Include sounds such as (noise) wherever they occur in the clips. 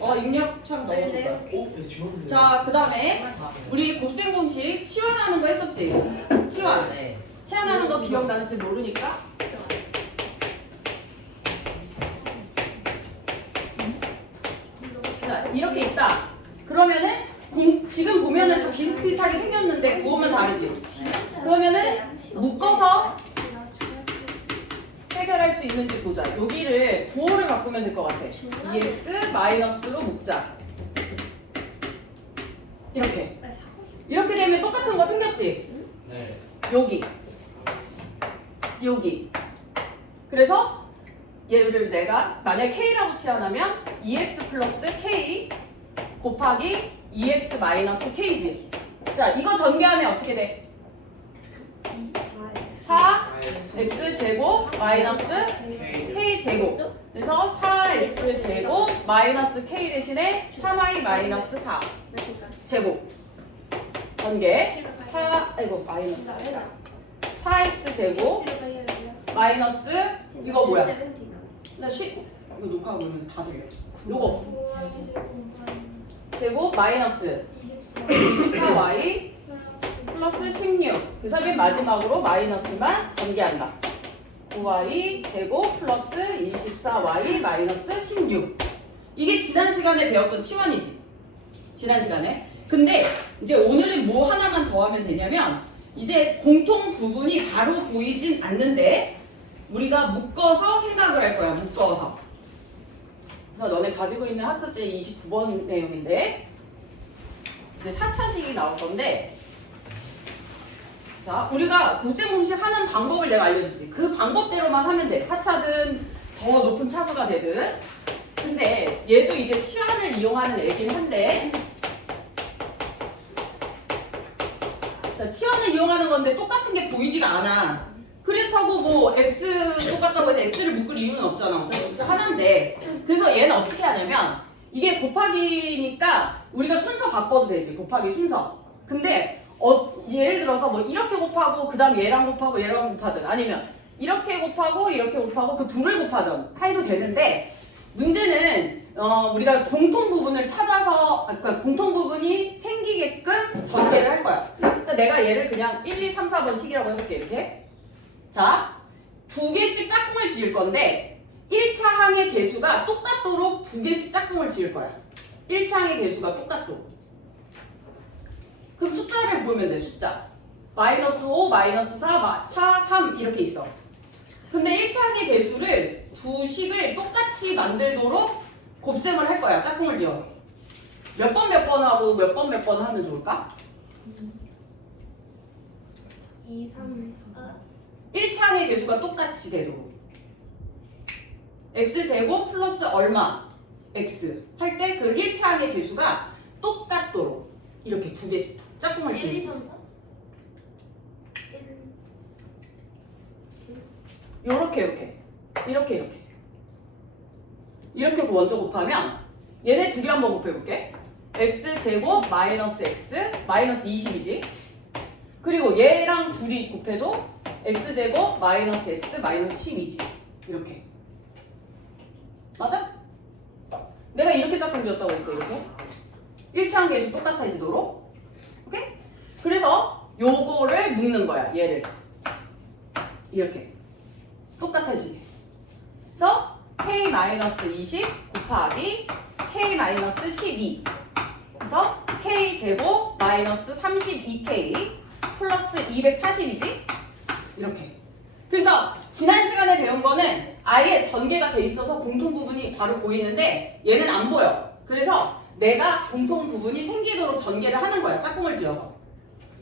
어 입력 참 넣어줄 거야. 자, 그 다음에 우리 곱셈 공식 치환하는 거 했었지? 치환. 네. 치환하는 거 기억나는지 모르니까. 자, 이렇게 있다. 그러면은 공- 지금 보면은 다 비슷비슷하게 생겼는데 구호면 다르지? 그러면은 묶어서 해결할 수 있는지 보자. 여기를 구호를 바꾸면 될 것 같아. EX 마이너스로 묶자. 이렇게. 이렇게 되면 똑같은 거 생겼지? 네. 여기. 여기. 그래서 얘를 내가 만약 K라고 치환하면 EX 플러스 K 곱하기 EX 마이너스 K지. 자, 이거 전개하면 어떻게 돼? 4 X 제곱 마이너스 K 제곱. 그래서 4X 제곱 마이너스 K 대신에 3Y 마이너스 4 제곱. 전개. 4, 아이고, 마이너스. 4X 제곱 마이너스 이거 뭐야? 나 쉬, 이거 녹화하고 있는데 다 들려. 요거 제곱 마이너스 24y 플러스 16. 그래서 맨 마지막으로 마이너스만 전개한다. 9y 제곱 플러스 24y 마이너스 16. 이게 지난 시간에 배웠던 치환이지. 지난 시간에. 근데 이제 오늘은 뭐 하나만 더 하면 되냐면 이제 공통 부분이 바로 보이진 않는데 우리가 묶어서 생각을 할 거야. 묶어서. 그래서 너네 가지고 있는 학습제 29번 내용인데 이제 4차식이 나올 건데 자 우리가 곱셈 공식 하는 방법을 내가 알려줬지 그 방법대로만 하면 돼. 4차든 더 높은 차수가 되든. 근데 얘도 이제 치환을 이용하는 애긴 한데. 자 치환을 이용하는 건데 똑같은 게 보이지가 않아. 그렇다고 뭐 x 똑같다고 해서 x를 묶을 이유는 없잖아. 어차피 하나인데. 그래서 얘는 어떻게 하냐면 이게 곱하기니까 우리가 순서 바꿔도 되지. 곱하기 순서. 근데 어, 예를 들어서 뭐 이렇게 곱하고 그 다음 얘랑 곱하고 얘랑 곱하든 아니면 이렇게 곱하고 이렇게 곱하고 그 둘을 곱하든 해도 되는데 문제는 어, 우리가 공통 부분을 찾아서 아, 그러니까 공통 부분이 생기게끔 전개를 할 거야 그러니까 내가 얘를 그냥 1, 2, 3, 4번 식이라고 해볼게 이렇게 자, 두 개씩 짝꿍을 지을 건데 1차 항의 개수가 똑같도록 두 개씩 짝꿍을 지을 거야. 1차 항의 개수가 똑같도록. 그럼 숫자를 보면 돼, 숫자. 마이너스 5, 마이너스 4, 마, 4, 3 이렇게 있어. 근데 1차 항의 개수를 두 식을 똑같이 만들도록 곱셈을 할 거야, 짝꿍을 지어서. 몇 번 몇 번 하고 몇 번 몇 번 하면 좋을까? 2, 3, 1차항의 개수가 똑같이 되도록 x제곱 플러스 얼마 x 할 때 그 1차항의 개수가 똑같도록 이렇게 두 개 짝꿍을 1, 지을 2, 수 3, 있어 4. 1, 요렇게 이렇게. 이렇게 이렇게. 이렇게 먼저 곱하면 얘네 둘이 한번 곱해볼게. x제곱 마이너스 x 마이너스 20이지. 그리고 얘랑 둘이 곱해도 x제곱 마이너스 x 마이너스 10이지. 이렇게. 맞아? 내가 이렇게 짝꿍 지었다고 했어 이렇게. 1차항 계수 똑같아 지도록 오케이? 그래서 요거를 묶는 거야 얘를. 이렇게. 똑같아지게. 그래서 k-20 곱하기 k-12 그래서 k제곱 마이너스 32k 플러스 240이지? 이렇게. 그러니까 지난 시간에 배운 거는 아예 전개가 돼 있어서 공통 부분이 바로 보이는데 얘는 안 보여. 그래서 내가 공통 부분이 생기도록 전개를 하는 거야 짝꿍을 지어서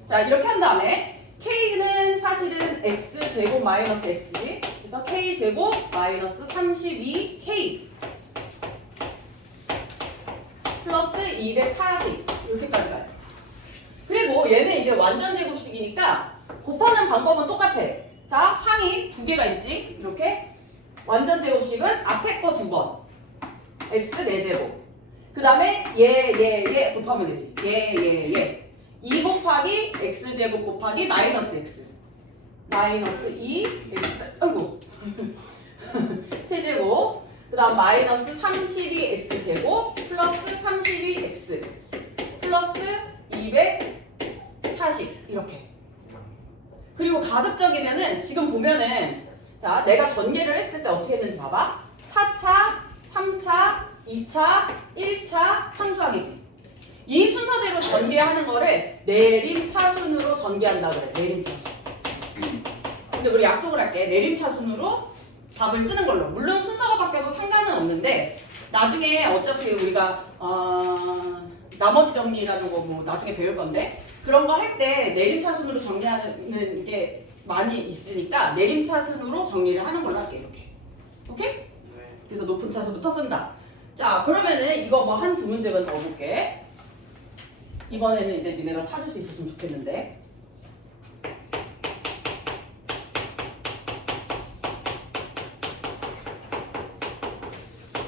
자 이렇게 한 다음에 k는 사실은 x 제곱 마이너스 x지. 그래서 k 제곱 마이너스 32k 플러스 240 이렇게까지 가요. 그리고 얘는 이제 완전 제곱식이니까 곱하는 방법은 똑같아. 자 항이 두 개가 있지? 이렇게 완전 제곱식은 앞에 거 두 번. X 4제곱. 그 다음에 얘 얘 얘 곱하면 되지. 얘 얘 얘 2 곱하기 x제곱 곱하기 마이너스 x. 마이너스 2 x. 아이고. (laughs) 세제곱. 그 다음 마이너스 32x제곱 플러스 32x 플러스 240 이렇게. 그리고 가급적이면은 지금 보면은 자 내가 전개를 했을 때 어떻게 했는지 봐봐. 4차, 3차, 2차, 1차 상수항이지 이 순서대로 전개하는 거를 내림차순으로 전개한다 그래 내림차순. 근데 우리 약속을 할게. 내림차순으로 답을 쓰는 걸로. 물론 순서가 바뀌어도 상관은 없는데 나중에 어차피 우리가 어, 나머지 정리라는 거 뭐 나중에 배울 건데 그런 거 할 때 내림차순으로 정리하는 게 많이 있으니까 내림차순으로 정리를 하는 걸로 할게 이렇게. 오케이? 그래서 높은 차수부터 쓴다. 자 그러면은 이거 뭐 한 두 문제만 더 볼게 이번에는 이제 니네가 찾을 수 있었으면 좋겠는데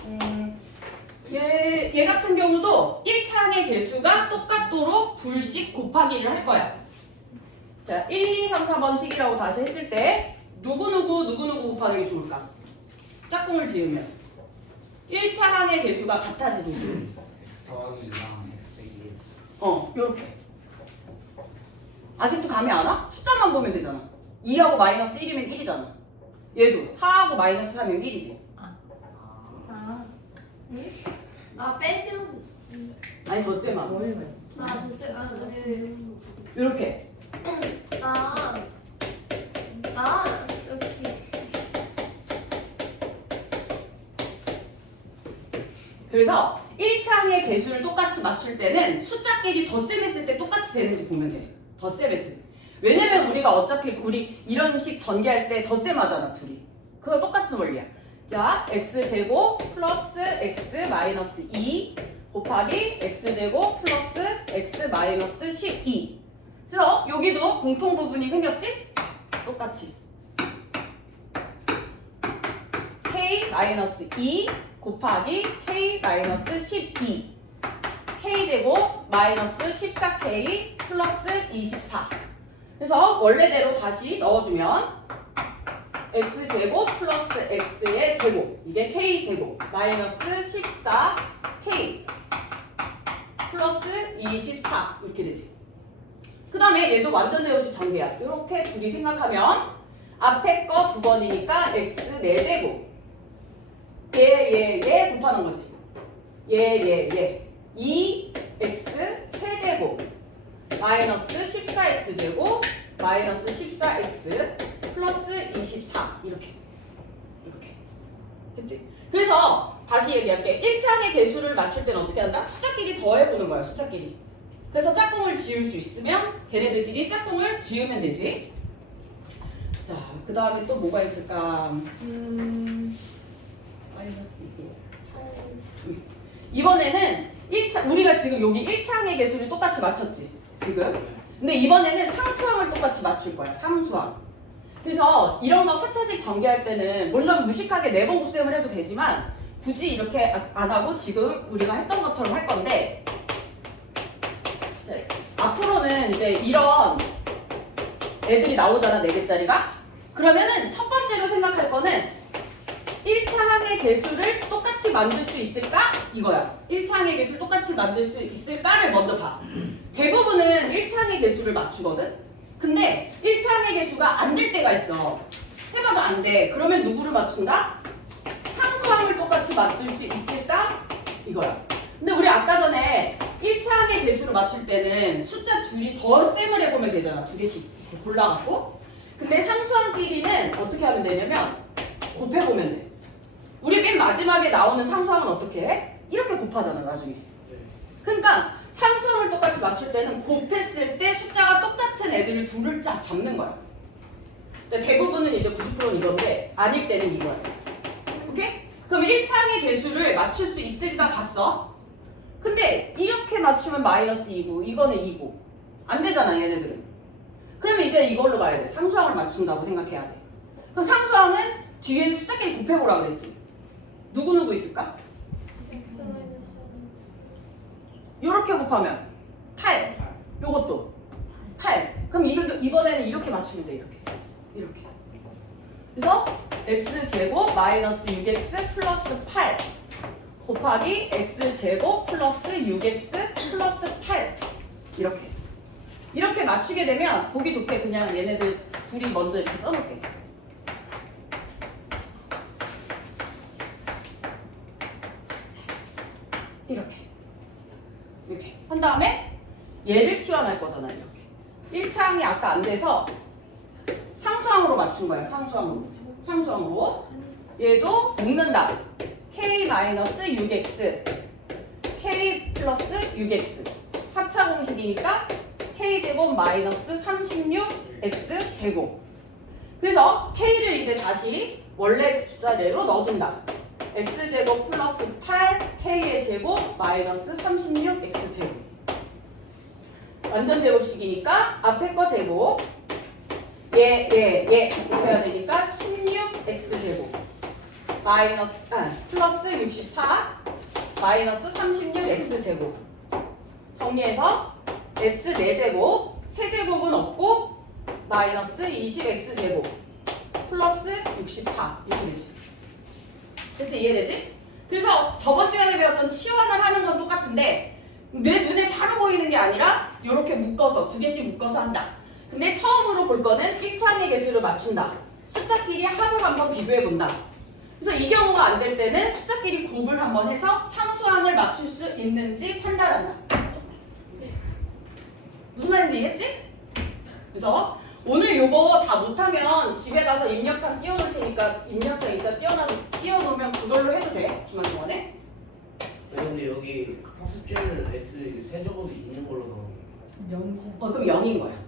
음, 얘, 얘 같은 경우도 1창의 개수가 똑같도록 둘씩 곱하기를 할 거야. 자, 1, 2, 3, 4번 식이라고 다시 했을 때 누구누구 누구누구 곱하는 게 좋을까? 짝꿍을 지으면 1창의 개수가 같아지는 거. 어, 요렇게. 아직도 감이 안 와? 숫자만 보면 되잖아. 2하고 마이너스 1이면 1이잖아. 얘도 4하고 마이너스 3이면 1이지. 아, 아. 아 빼면 아니 더 쎄만. 아 됐어요. 아 네. 요렇게. 아. 아 이렇게. 그래서 1창의 개수를 똑같이 맞출 때는 숫자끼리 덧셈했을 때 똑같이 되는지 보면 돼. 덧셈했을 때. 왜냐면 우리가 어차피 우리 이런 식 전개할 때 덧셈하잖아 둘이. 그거 똑같은 원리야. 자, x제곱 플러스 x 마이너스 2 곱하기 x제곱 플러스 x 마이너스 12. 그래서 여기도 공통 부분이 생겼지? 똑같이. k 마이너스 2 곱하기 k 마이너스 12 k 제곱 마이너스 14k 플러스 24 그래서 원래대로 다시 넣어주면 x 제곱 플러스 x의 제곱. 이게 k 제곱 마이너스 14k 플러스 24 이렇게 되지. 그 다음에 얘도 완전 제곱식 전개야. 이렇게 둘이 생각하면 앞에 거 두 번이니까 x 4제곱 얘, 얘, 얘 곱하는 거지. 얘, 얘, 얘. 2x 세제곱 마이너스 14x제곱 마이너스 14x 플러스 24 이렇게 이렇게 했지? 그래서 다시 얘기할게 1창의 개수를 맞출 때는 어떻게 한다? 숫자끼리 더해보는 거야 숫자끼리 그래서 짝꿍을 지을 수 있으면 걔네들끼리 짝꿍을 지으면 되지 자그 다음에 또 뭐가 있을까 음... 이고. 이번에는 1차, 우리가 지금 여기 1창의 개수를 똑같이 맞췄지 지금? 근데 이번에는 상수항을 똑같이 맞출 거야 상수항. 그래서 이런 거 4차식 전개할 때는 물론 무식하게 네 번 곱셈을 해도 되지만 굳이 이렇게 아- 안 하고 지금 우리가 했던 것처럼 할 건데 자, 앞으로는 이제 이런 애들이 나오잖아 4개짜리가? 그러면은 첫 번째로 생각할 거는 1창의 개수를 똑같이 만들 수 있을까? 이거야. 1창의 개수를 똑같이 만들 수 있을까를 먼저 봐. 대부분은 1창의 개수를 맞추거든? 근데 1창의 개수가 안 될 때가 있어. 해봐도 안 돼. 그러면 누구를 맞춘다? 상수항을 똑같이 만들 수 있을까? 이거야. 근데 우리 아까 전에 1창의 개수를 맞출 때는 숫자 둘이 덧셈을 해보면 되잖아. 두 개씩 골라갖고. 근데 상수항끼리는 어떻게 하면 되냐면 곱해보면 돼. 우리 맨 마지막에 나오는 상수항은 어떻게 해? 이렇게 곱하잖아 나중에. 그러니까 상수항을 똑같이 맞출 때는 곱했을 때 숫자가 똑같은 애들을 둘을 쫙 잡는 거야. 근데 대부분은 이제 90%는 이건데 아닐 때는 이거야. 오케이? 그럼 1창의 개수를 맞출 수 있을까 봤어. 근데 이렇게 맞추면 마이너스 2고 이거는 2고 안 되잖아 얘네들은. 그러면 이제 이걸로 가야 돼. 상수항을 맞춘다고 생각해야 돼. 그럼 상수항은 뒤에 숫자끼리 곱해보라 그랬지. 누구누구 있을까? X 요렇게 곱하면 8. 요것도 8. 그럼 이번, 이번에는 이렇게 맞추면 돼. 이렇게. 이렇게. 그래서 x제곱 마이너스 6x 플러스 8 곱하기 x제곱 플러스 6x 플러스 8 이렇게 이렇게 맞추게 되면 보기 좋게 그냥 얘네들 둘이 먼저 이렇게 써놓을게 이렇게 이렇게 한 다음에 얘를 치환할 거잖아 이렇게. 1차항이 아까 안 돼서 상수항으로 맞춘 거야 상수항으로. 상수항으로. 얘도 묶는다 k-6x k 플러스 6x 하차 공식이니까 k제곱 마이너스 36x 제곱. 그래서 k를 이제 다시 원래 숫자대로 넣어준다 x제곱 플러스 8 k의 제곱 마이너스 36x 제곱 완전 제곱식이니까 앞에 거 제곱 얘, 얘, 얘 곱해야 되니까 16x 제곱. 마이너스 아, 플러스 64 마이너스 36x 제곱. 정리해서 x 4제곱 세제곱은 없고 마이너스 20x 제곱 플러스 64 이렇게 되지. 됐지 이해되지? 그래서 저번 시간에 배웠던 치환을 하는 건 똑같은데 내 눈에 바로 보이는 게 아니라 이렇게 묶어서 두 개씩 묶어서 한다. 근데 처음으로 볼 거는 1차항의 개수를 맞춘다. 숫자끼리 합을 한번 비교해 본다. 그래서 이 경우가 안 될 때는 숫자끼리 곱을 한번 해서 상수항을 맞출 수 있는지 판단한다. 무슨 말인지 이해했지? 그래서 오늘 요거 다 못하면 집에 가서 입력창 띄워놓을 테니까 입력창 이따 띄워놔, 띄워놓으면 그걸로 해도 돼 주말 동안에. 근데 여기 학습제는 x 세제곱이 있는 걸로 나오는 어 그럼 0인 거야